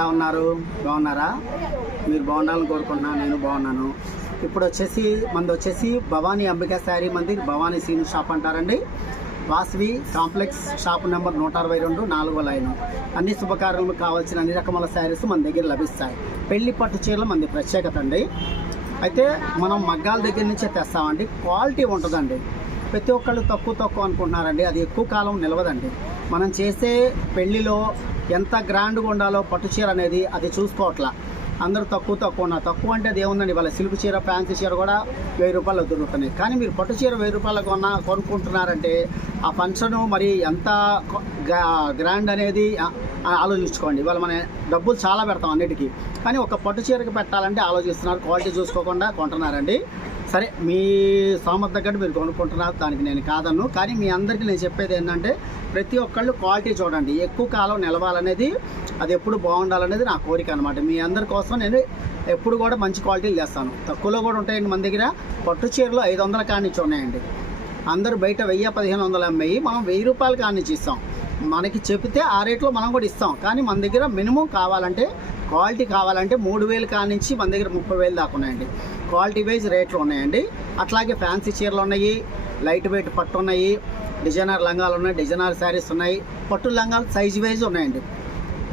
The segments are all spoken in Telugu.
ఎలా ఉన్నారు? బాగున్నారా? మీరు బాగుండాలని కోరుకుంటున్నాను. నేను బాగున్నాను. ఇప్పుడు వచ్చేసి భవానీ అంబికా శారీ మందిర్, భవానీ సీను షాప్ అంటారండి. వాసవి కాంప్లెక్స్, షాప్ నెంబర్ 162, 4వ లైన్. అన్ని శుభకార్యాలకు కావాల్సిన అన్ని రకముల శారీస్ మన దగ్గర లభిస్తాయి. పెళ్లి పట్టు చీరలు మనది ప్రత్యేకత అండి. అయితే మనం మగ్గాల దగ్గర నుంచే తెస్తామండి. క్వాలిటీ ఉంటుందండి. ప్రతి ఒక్కళ్ళు తక్కువ అనుకుంటున్నారండి. అది ఎక్కువ కాలం నిలవదండి. మనం చేసే పెళ్లిలో ఎంత గ్రాండ్గా ఉండాలో పట్టు చీర అనేది అది చూసుకోవట్లా. అందరూ తక్కువ అంటే అది ఏముందండి, వాళ్ళ సిల్క్ చీర, ఫ్యాన్సీ చీర కూడా 1000 రూపాయలు దొరుకుతున్నాయి. కానీ మీరు పట్టు చీర 1000 రూపాయలు కొనుక్కుంటున్నారంటే ఆ ఫంక్షను మరి ఎంత గ్రాండ్ అనేది ఆలోచించుకోండి. ఇవాళ మన డబ్బులు చాలా పెడతాం అన్నిటికీ, కానీ ఒక పట్టు చీరకి పెట్టాలంటే ఆలోచిస్తున్నారు. క్వాలిటీ చూసుకోకుండా కొంటున్నారండి. సరే, మీ స్తోమత తగ్గట్టు మీరు కొనుక్కుంటున్నారు, దానికి నేను కాదన్ను. కానీ మీ అందరికీ నేను చెప్పేది ఏంటంటే ప్రతి ఒక్కళ్ళు క్వాలిటీ చూడండి. ఎక్కువ కాలం నిలవాలనేది, అది ఎప్పుడు బాగుండాలనేది నా కోరిక అనమాట. మీ అందరి కోసం నేను ఎప్పుడు కూడా మంచి క్వాలిటీలు చేస్తాను. తక్కువలో కూడా ఉంటాయండి మన దగ్గర. పట్టు చీరలు 500 కానించి ఉన్నాయండి. అందరూ బయట 1000-1500 అమ్మాయి, మనం 1000 రూపాయలు కానించి ఇస్తాం. మనకి చెప్తే ఆ రేట్లో మనం కూడా ఇస్తాం. కానీ మన దగ్గర మినిమం కావాలంటే, క్వాలిటీ కావాలంటే 3000 కానించి మన దగ్గర 30,000 దాకా ఉన్నాయండి. క్వాలిటీ వైజ్ రేట్లు ఉన్నాయండి. అట్లాగే ఫ్యాన్సీ చీరలు ఉన్నాయి, లైట్ వెయిట్ పట్టు ఉన్నాయి, డిజైనర్ లంగాలు ఉన్నాయి, డిజైనర్ శారీస్ ఉన్నాయి, పట్టు లంగాలు సైజ్ వైజ్ ఉన్నాయండి.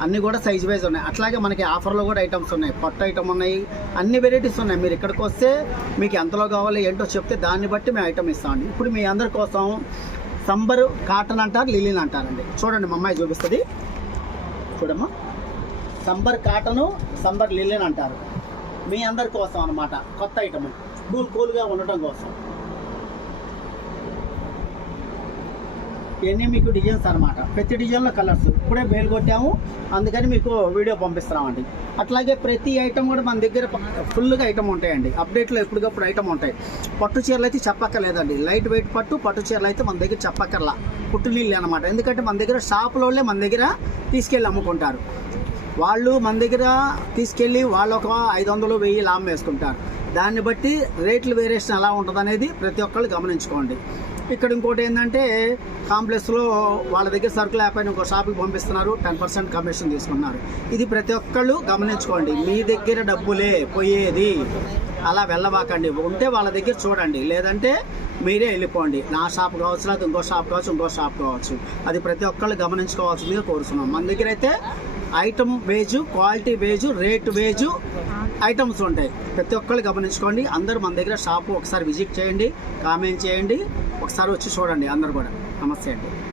అన్నీ కూడా సైజ్ వైజ్ ఉన్నాయి. అట్లాగే మనకి ఆఫర్లో కూడా ఐటమ్స్ ఉన్నాయి, పట్టు ఐటమ్ ఉన్నాయి, అన్ని వెరైటీస్ ఉన్నాయి. మీరు ఇక్కడికి వస్తే మీకు ఎంతలో కావాలి ఏంటో చెప్తే దాన్ని బట్టి మేము ఐటమ్ ఇస్తామండి. ఇప్పుడు మీ అందరి కోసం సంబర్ కాటన్ అంటారు, లిలిన్ అంటారండి. చూడండి, మా అమ్మాయి చూపిస్తుంది. చూడమ్మా, సంబర్ కాటను, సంబర్ లిలిన్ అంటారు. మీ అందరి కోసం అనమాట. కొత్త ఐటమ్, కూల్గా ఉండటం కోసం. ఇవన్నీ మీకు డిజైన్స్ అనమాట. ప్రతి డిజైన్లో కలర్స్ ఇప్పుడే బేలు కొట్టాము, అందుకని మీకు వీడియో పంపిస్తున్నామండి. అట్లాగే ప్రతి ఐటమ్ కూడా మన దగ్గర ఫుల్గా ఐటమ్ ఉంటాయండి. అప్డేట్లో ఎప్పటికప్పుడు ఐటమ్ ఉంటాయి. పట్టు చీరలు అయితే చెప్పక్కర్లేదండి. లైట్ వెయిట్ పట్టు చీరలు అయితే మన దగ్గర చెప్పక్కర్లా, పుట్టు నీళ్ళు అనమాట. ఎందుకంటే మన దగ్గర షాపులోనే మన దగ్గర తీసుకెళ్ళి అమ్ముకుంటారు. వాళ్ళు మన దగ్గర తీసుకెళ్ళి వాళ్ళు ఒక 500-1000 లాభం వేసుకుంటారు. దాన్ని బట్టి రేట్లు వేరియేషన్ ఎలా ఉంటుంది అనేది ప్రతి ఒక్కళ్ళు గమనించుకోండి. ఇక్కడ ఇంకోటి ఏంటంటే, కాంప్లెక్స్లో వాళ్ళ దగ్గర సరుకులు అయిపోయిన ఇంకో షాప్కి పంపిస్తున్నారు, 10% కమిషన్ తీసుకున్నారు. ఇది ప్రతి ఒక్కళ్ళు గమనించుకోండి. మీ దగ్గర డబ్బులే పోయేది, అలా వెళ్ళవాకండి. ఉంటే వాళ్ళ దగ్గర చూడండి, లేదంటే మీరే వెళ్ళిపోండి. నా షాప్ కావచ్చు, లేదా ఇంకో షాప్ కావచ్చు, అది ప్రతి ఒక్కళ్ళు గమనించుకోవాల్సిందిగా కోరుతున్నాం. మన దగ్గర అయితే ఐటమ్ వేజు, క్వాలిటీ వేజు, రేట్ వేజు ఐటమ్స్ ఉంటాయి. ప్రతి ఒక్కళ్ళు గమనించుకోండి. అందరూ మన దగ్గర షాపు ఒకసారి విజిట్ చేయండి, కామెంట్ చేయండి, ఒకసారి వచ్చి చూడండి అందరు కూడా. నమస్తే అండి.